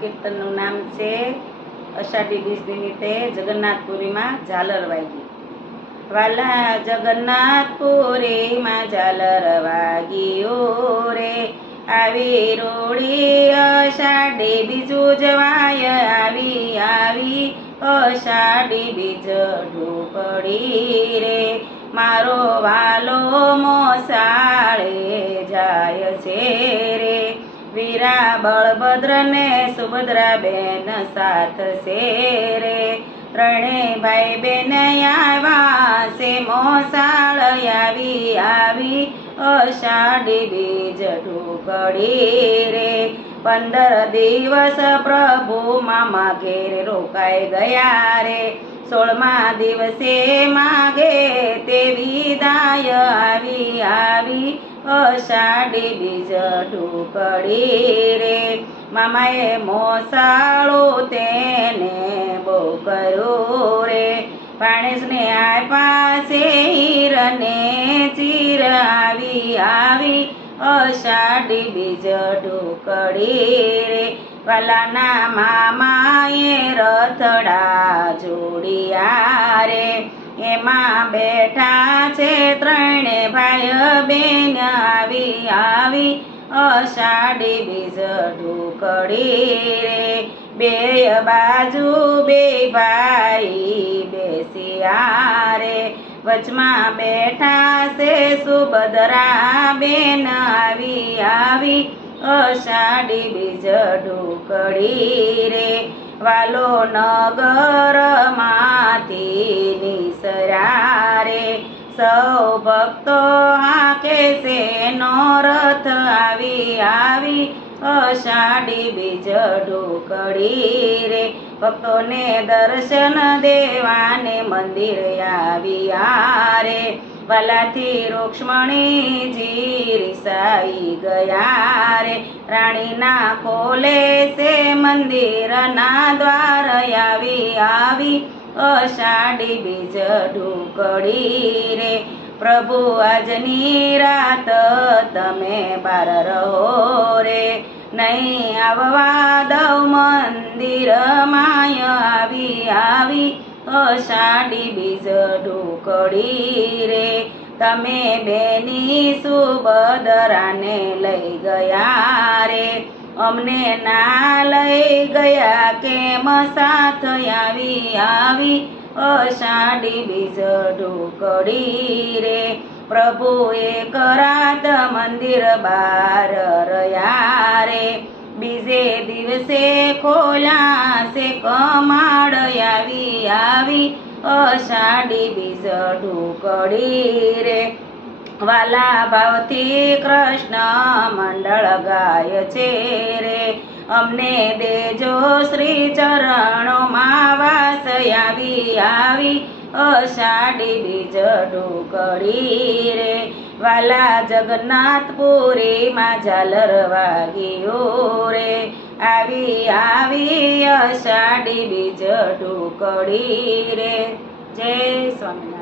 કીર્તનનું નામ છે અષાઢી બીજ નિમિત્તે જગન્નાથપુરીમાં ઝાલર વાગી. વાલા જગન્નાથપુરીમાં ઝાલર વાગ્યું રે, આવી રોડી અષાઢી બીજુ જવાય, આવી અષાઢી બીજ ઢોકળી રે. મારો વાલો મોસાળે જાય છે રે, વીરા બળભદ્ર ને સુભદ્રા બેન સાથ છે રે. ત્રણે ભાઈ બેન આવ્યા છે મોસાળ, આવી અષાઢી બીજ ઢોકળી રે. 15 દિવસ પ્રભુ મામા ઘેર રોકાઈ ગયા રે, 16મા દિવસે માગે તે વિદાય, આવી અષાઢી બીજ ઢોકળી રે. મામાએ મોસાળો તેને બહુ કર્યો રે, પાણેશને આપ્યા છે હીરને ચીર, આવી અષાઢી બીજ ઢોકળી રે. વાલાના મામાએ રથડા જોડિયા રે, એમાં બેઠા છે ત્રણે ભાઈ બેન, આવી અષાઢી બીજ ઢોકળી રે. બે બાજુ બે ભાઈ બેસ્યા રે, વચમાં બેઠા છે સુભદ્રા બેન, આવી અષાઢી બીજ ઢોકળી રે. વાલો નગરમાંથી નિસર્યા રે, સૌ ભક્તો હાકે છે નો રથ, આવી અષાઢી બીજ ઢોકળી રે. ભક્તોને દર્શન દેવાને મંદિર આવ્યા રે, વાલાથી રૂક્ષ્મણીજી રિસાઈ ગયા રે. રાણીના ખોલે છે મંદિરના દ્વાર, આવી અષાઢી બીજ ઢોકળી રે. પ્રભુ આજની રાત તમે બાર રહો રે, નહીં આવવા દઉં મંદિર માય, આવી અષાઢી બીજ ઢોકળી રે. તમે બેની સુભદ્રાને લઈ ગયા રે, અમને ના લઈ ગયા કેમ સાથ, આવી અષાઢી બીજ ઢોકળી રે. પ્રભુએ રાત મંદિર બાર રહ્યા રે, બીજે દિવસે ખોલ્યા છે કમાડ, આવી અષાઢી બીજ ઢોકળી રે. વાલા ભાવથી કૃષ્ણ મંડળ ગાય છે રે, અમને દેજો શ્રી ચરણોમાં વાસ, આવી અષાઢી બીજ ઢોકળી રે. વાલા જગન્નાથપુરીમાં ઝાલર વાગ્યું રે, આવી અષાઢી બીજ ઢોકળી રે. જય સ્વામિનારાયણ.